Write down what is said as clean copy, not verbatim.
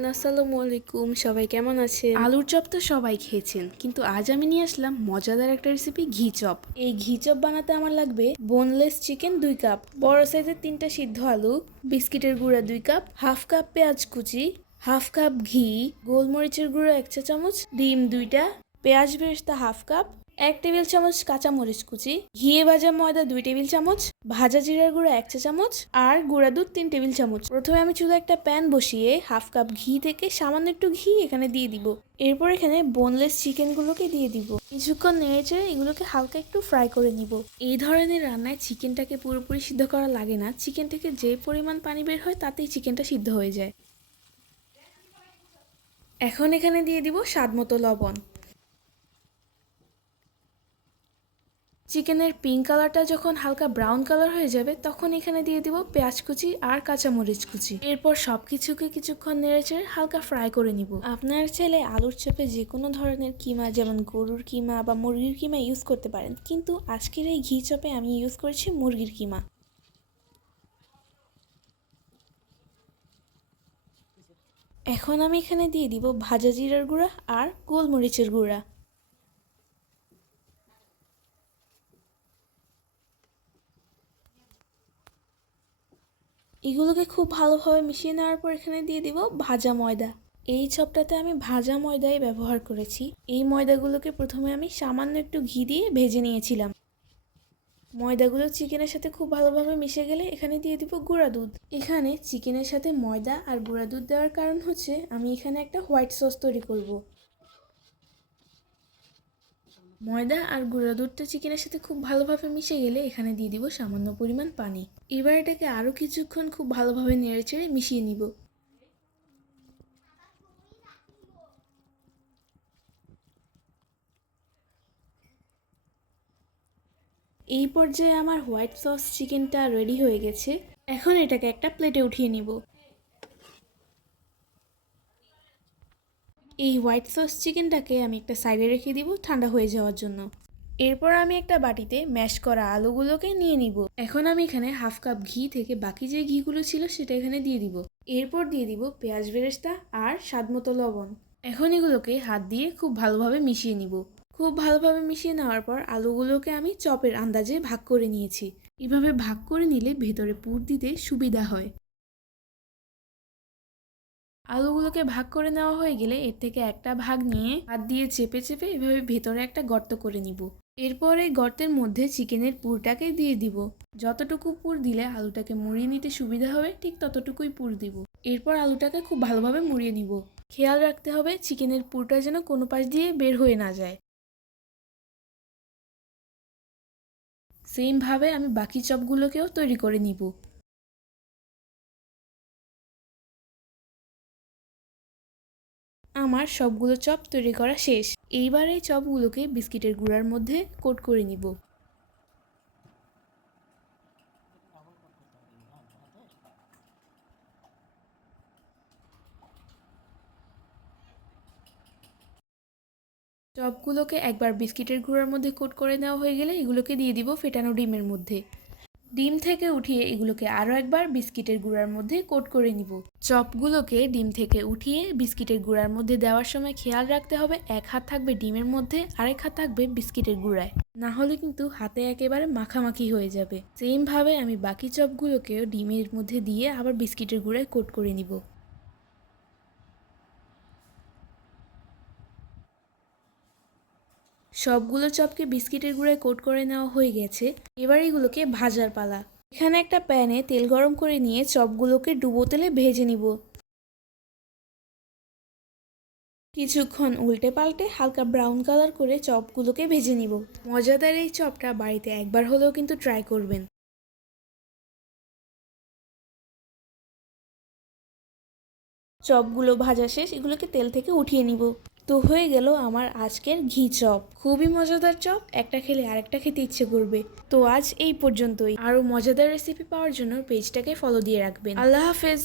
Everyone, আসসালামু আলাইকুম। সবাই কেমন আছেন? আলুর চপ তো সবাই খেয়েছেন, কিন্তু আজ আমি নিয়ে আসলাম মজাদার একটা রেসিপি, ঘি চপ। এই ঘি চপ বানাতে আমার লাগবে বোনলেস চিকেন 2 কাপ, বড় সাইজের 3টা সিদ্ধ আলু, বিস্কিটের গুঁড়া 2 কাপ, হাফ কাপ পেঁয়াজ কুচি, হাফ কাপ ঘি, গোলমরিচের গুঁড়ো 1 চা চামচ, ডিম 2টা, পেঁয়াজ বেরেস্তা হাফ কাপ, 1 টেবিল চামচ কাঁচা মরিচ কুচি, ঘিয়ে ভাজা ময়দা 2 টেবিল চামচ, ভাজা জিরার গুঁড়া 1 চা চামচ আর গুঁড়া দুধ 3 টেবিল চামচ। প্রথমে আমি চুলায় একটা প্যান বসিয়ে হাফ কাপ ঘি থেকে সামান্য একটু ঘি এখানে দিয়ে দিব। এরপর এখানে বোনলেস চিকেনগুলোকে দিয়ে দিব। কিছুক্ষণ নেড়েচেড়ে এগুলোকে হালকা একটু ফ্রাই করে নিব। এই ধরনের রান্নায় চিকেনটাকে পুরোপুরি সিদ্ধ করা লাগে না, চিকেন থেকে যে পরিমাণ পানি বের হয় তাতেই চিকেনটা সিদ্ধ হয়ে যায়। এখন এখানে দিয়ে দিব স্বাদ মতো লবণ। চিকেনের পিঙ্ক কালারটা যখন হালকা ব্রাউন কালার হয়ে যাবে তখন এখানে দিয়ে দিব পেঁয়াজ কুচি আর কাঁচামরিচ কুচি। এরপর সবকিছুকে কিছুক্ষণ নেড়েচেড়ে হালকা ফ্রাই করে নিব। আপনার ছেলে আলুর চপে যে কোনো ধরনের কিমা, যেমন গরুর কিমা বা মুরগির কিমা ইউজ করতে পারেন, কিন্তু আজকের এই ঘি চপে আমি ইউজ করেছি মুরগির কিমা। এখন আমি এখানে দিয়ে দিব ভাজা জিরার গুঁড়া আর গোলমরিচের গুঁড়া। এগুলোকে খুব ভালোভাবে মিশিয়ে নেওয়ার পর এখানে দিয়ে দিব ভাজা ময়দা। এই চপটাতে আমি ভাজা ময়দাই ব্যবহার করেছি। এই ময়দাগুলোকে প্রথমে আমি সামান্য একটু ঘি দিয়ে ভেজে নিয়েছিলাম। ময়দাগুলো চিকেনের সাথে খুব ভালোভাবে মিশে গেলে এখানে দিয়ে দিব গুঁড়া দুধ। এখানে চিকেনের সাথে ময়দা আর গুঁড়া দুধ দেওয়ার কারণ হচ্ছে আমি এখানে একটা হোয়াইট সস তৈরি করব। ময়দা আর গুঁড়া দুধটা চিকেনের সাথে খুব ভালোভাবে মিশে গেলে এখানে দিয়ে দিব সামান্য পরিমাণ পানি। এবার এটাকে আরও কিছুক্ষণ খুব ভালোভাবে নেড়েচেড়ে মিশিয়ে নিব। এই পর্যায়ে আমার হোয়াইট সস চিকেনটা রেডি হয়ে গেছে। এখন এটাকে একটা প্লেটে উঠিয়ে নিব। এই হোয়াইট সস চিকেনটাকে আমি একটা সাইডে রেখে দিব ঠান্ডা হয়ে যাওয়ার জন্য। এরপর আমি একটা বাটিতে ম্যাশ করা আলুগুলোকে নিয়ে নিব। এখন আমি এখানে হাফ কাপ ঘি থেকে বাকি যে ঘিগুলো ছিল সেটা এখানে দিয়ে দিব। এরপর দিয়ে দিব পেঁয়াজ বেরেস্তা আর স্বাদমতো লবণ। এখন এগুলোকে হাত দিয়ে খুব ভালোভাবে মিশিয়ে নিব। খুব ভালোভাবে মিশিয়ে নেওয়ার পর আলুগুলোকে আমি চপের আন্দাজে ভাগ করে নিয়েছি। এভাবে ভাগ করে নিলে ভেতরে পুর দিতে সুবিধা হয়। আলুগুলোকে ভাগ করে নেওয়া হয়ে গেলে এর থেকে একটা ভাগ নিয়ে হাত দিয়ে চেপে চেপে এভাবে ভেতরে একটা গর্ত করে নিব। এরপর এই গর্তের মধ্যে চিকেনের পুরটাকে দিয়ে দিব। যতটুকু পুর দিলে আলুটাকে মুড়িয়ে নিতে সুবিধা হবে ঠিক ততটুকুই পুর দিব। এরপর আলুটাকে খুব ভালোভাবে মুড়িয়ে নিব। খেয়াল রাখতে হবে চিকেনের পুরটা যেন কোনো পাশ দিয়ে বের হয়ে না যায়। সেমভাবে আমি বাকি চপগুলোকেও তৈরি করে নিব। আমার সবগুলো চপ তৈরি করা শেষ। এইবার এই চপগুলোকে বিস্কিটের গুঁড়ার মধ্যে কোট করে নিব। চপগুলোকে একবার বিস্কিটের গুঁড়ার মধ্যে কোট করে নেওয়া হয়ে গেলে এগুলোকে দিয়ে দিব ফেটানো ডিমের মধ্যে। ডিম থেকে উঠিয়ে এগুলোকে আরও একবার বিস্কিটের গুঁড়ার মধ্যে কোট করে নিব। চপগুলোকে ডিম থেকে উঠিয়ে বিস্কিটের গুঁড়ার মধ্যে দেওয়ার সময় খেয়াল রাখতে হবে এক হাত থাকবে ডিমের মধ্যে, আরেক হাত থাকবে বিস্কিটের গুঁড়ায়, না হলে কিন্তু হাতে একেবারে মাখামাখি হয়ে যাবে। সেমভাবে আমি বাকি চপগুলোকেও ডিমের মধ্যে দিয়ে আবার বিস্কিটের গুঁড়ায় কোট করে নিব। সবগুলো চপকে বিস্কিটের গুঁড়ায় কোট করে নেওয়া হয়ে গেছে। এবার এগুলোকে ভাজার পালা। এখানে একটা প্যানে তেল গরম করে নিয়ে চপগুলোকে ডুবো তেলে ভেজে নিব। কিছুক্ষণ উল্টে পাল্টে হালকা ব্রাউন কালার করে চপগুলোকে ভেজে নিব। মজাদার এই চপটা বাড়িতে একবার হলেও কিন্তু ট্রাই করবেন। চপগুলো ভাজা শেষ, এগুলোকে তেল থেকে উঠিয়ে নিব। তো হয়ে গেল আমার আজকের ঘি চপ। খুবই মজাদার চপ, একটা খেলে আরেকটা খেতে ইচ্ছে করবে। তো আজ এই পর্যন্তই। আরও মজাদার রেসিপি পাওয়ার জন্য পেজটাকে ফলো দিয়ে রাখবেন। আল্লাহ হাফেজ।